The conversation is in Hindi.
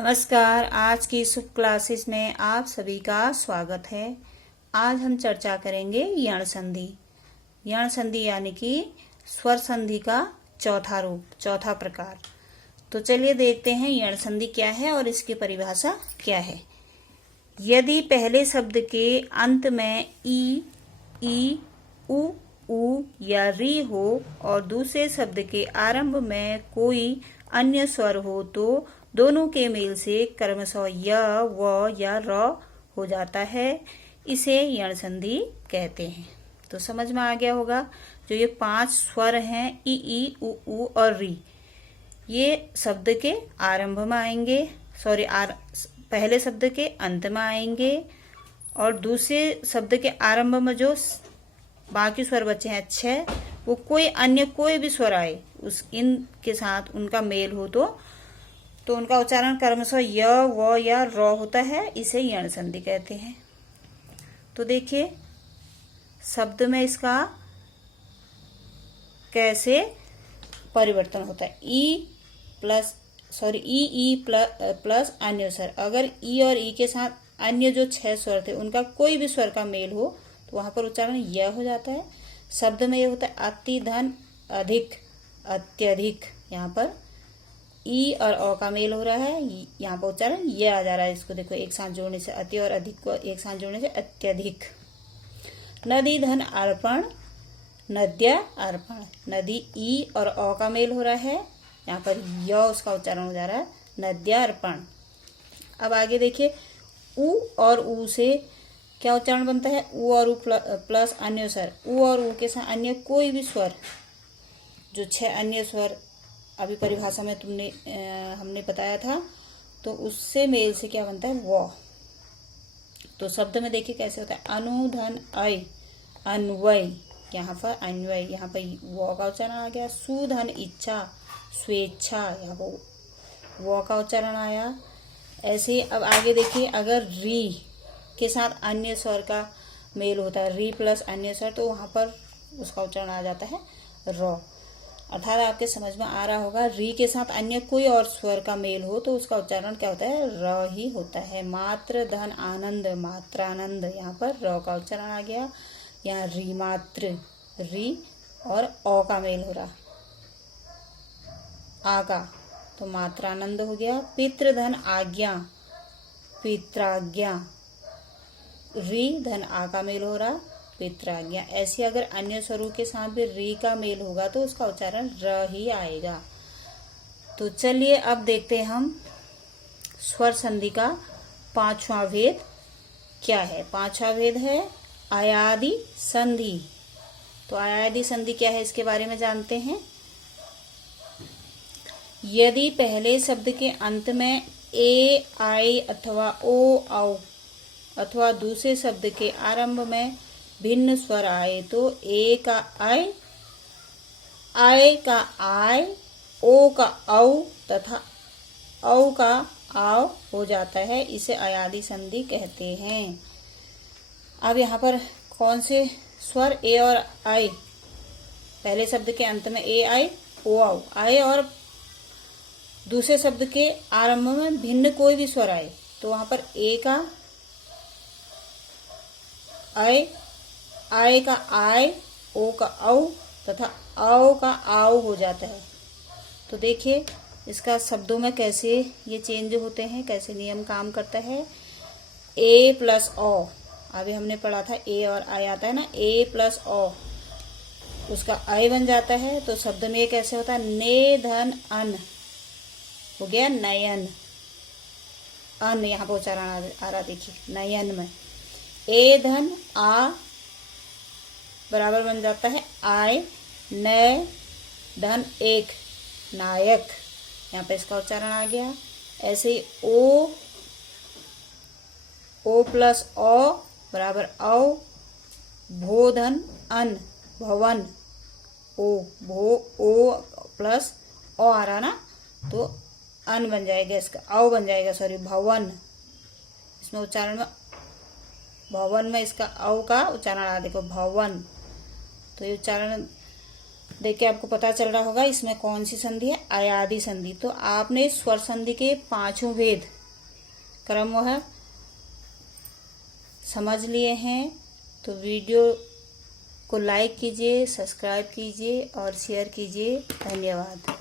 नमस्कार। आज की शुभ क्लासेस में आप सभी का स्वागत है। आज हम चर्चा करेंगे यण संधि। यण संधि यानी कि स्वर संधि का चौथा रूप, चौथा प्रकार। तो चलिए देखते हैं यण संधि क्या है और इसकी परिभाषा क्या है। यदि पहले शब्द के अंत में ई, उ या री हो और दूसरे शब्द के आरंभ में कोई अन्य स्वर हो तो दोनों के मेल से क्रमशः य, व या र हो जाता है। इसे यण संधि कहते हैं। तो समझ में आ गया होगा। जो ये 5 स्वर हैं ई, उ और री, ये शब्द के आरंभ में आएंगे, पहले शब्द के अंत में आएंगे और दूसरे शब्द के आरंभ में जो बाकी स्वर बचे हैं 6, वो कोई भी स्वर आए इन के साथ उनका मेल हो तो उनका उच्चारण क्रमशः य, व या र होता है। इसे यण संधि कहते हैं। तो देखिए शब्द में इसका कैसे परिवर्तन होता है। ई प्लस अन्य स्वर, अगर ई और ई के साथ अन्य जो 6 स्वर थे उनका कोई भी स्वर का मेल हो तो वहां पर उच्चारण य हो जाता है। शब्द में ये होता है अति, धन, अधिक, अत्यधिक। यहाँ पर ई और अ का मेल हो रहा है, यहाँ पर उच्चारण ये आ जा रहा है। इसको देखो, एक साथ जोड़ने से अति और अधिक को एक साथ जोड़ने से अत्यधिक। नदी, धन, अर्पण, नद्या, अर्पण। नदी ई और अ का मेल हो रहा है, यहाँ पर य उसका उच्चारण हो जा रहा है, नद्या, अर्पण। अब आगे देखिए, उ और उ से क्या उच्चारण बनता है। उ और उ प्लस अन्य स्वर। उ और उ के साथ अन्य कोई भी स्वर, जो 6 अन्य स्वर अभी परिभाषा में हमने बताया था, तो उससे मेल से क्या बनता है, व। तो शब्द में देखिए कैसे होता है। अनु, धन, अय, अन्वय। यहाँ पर अन्वय, यहाँ पर व का उच्चारण आ गया। सु, धन, इच्छा, स्वेच्छा, यहाँ पर व का उच्चारण आया। ऐसे अब आगे देखिए, अगर री के साथ अन्य स्वर का मेल होता है, री प्लस अन्य स्वर, तो वहां पर उसका उच्चारण आ जाता है र। अर्थात आपके समझ में आ रहा होगा, री के साथ अन्य कोई और स्वर का मेल हो तो उसका उच्चारण क्या होता है, र ही होता है। मात्र, धन, आनंद, मात्रानंद, यहाँ पर र का उच्चारण आ गया। यहाँ री मात्र, री और अ का मेल हो रहा, आ का, तो मात्रानंद हो गया। पितृ, धन, आज्ञा, पित्राज्ञा। री, धन, आ का मेल हो रहा, पित्राज्ञा। ऐसे अगर अन्य स्वरों के साथ भी री का मेल होगा तो उसका उच्चारण र ही आएगा। तो चलिए अब देखते हैं हम स्वर संधि का 5वां भेद क्या है। 5वां भेद है अयादि संधि। तो अयादि संधि क्या है, इसके बारे में जानते हैं। यदि पहले शब्द के अंत में ए, आई अथवा ओ, औ अथवा दूसरे शब्द के आरंभ में भिन्न स्वर आए तो ए का आई का आय, ओ का औ तथा औ का आव हो जाता है। इसे अयादि संधि कहते हैं। अब यहाँ पर कौन से स्वर ए और आई, पहले शब्द के अंत में ए, आई, ओ, औ आए और दूसरे शब्द के आरंभ में भिन्न कोई भी स्वर आए तो वहां पर ए का आय का आय, ओ का औ तथा औ का आव हो जाता है। तो देखिए इसका शब्दों में कैसे ये चेंज होते हैं, कैसे नियम काम करता है। ए प्लस ओ, अभी हमने पढ़ा था ए और आई आता है ना, ए प्लस ओ, उसका आई बन जाता है। तो शब्द में कैसे होता है, ने, धन, अन हो गया नयन। अन यहाँ पर उच्चारण आ रहा, देखिए नयन में ए, धन, आ बराबर बन जाता है आय, नय, धन, एक, नायक। यहाँ पे इसका उच्चारण आ गया। ऐसे ही ओ प्लस ओ बराबर औ, भो, धन, अन, भवन। ओ प्लस ओ आ रहा ना, तो अन बन जाएगा, इसका औ बन जाएगा, सॉरी, भवन। इसमें उच्चारण में भवन में इसका औ का उच्चारण आ, देखो भवन। तो ये उच्चारण देख के आपको पता चल रहा होगा इसमें कौन सी संधि है, अयादि संधि। तो आपने स्वर संधि के 5 भेद क्रम वह समझ लिए हैं। तो वीडियो को लाइक कीजिए, सब्सक्राइब कीजिए और शेयर कीजिए। धन्यवाद।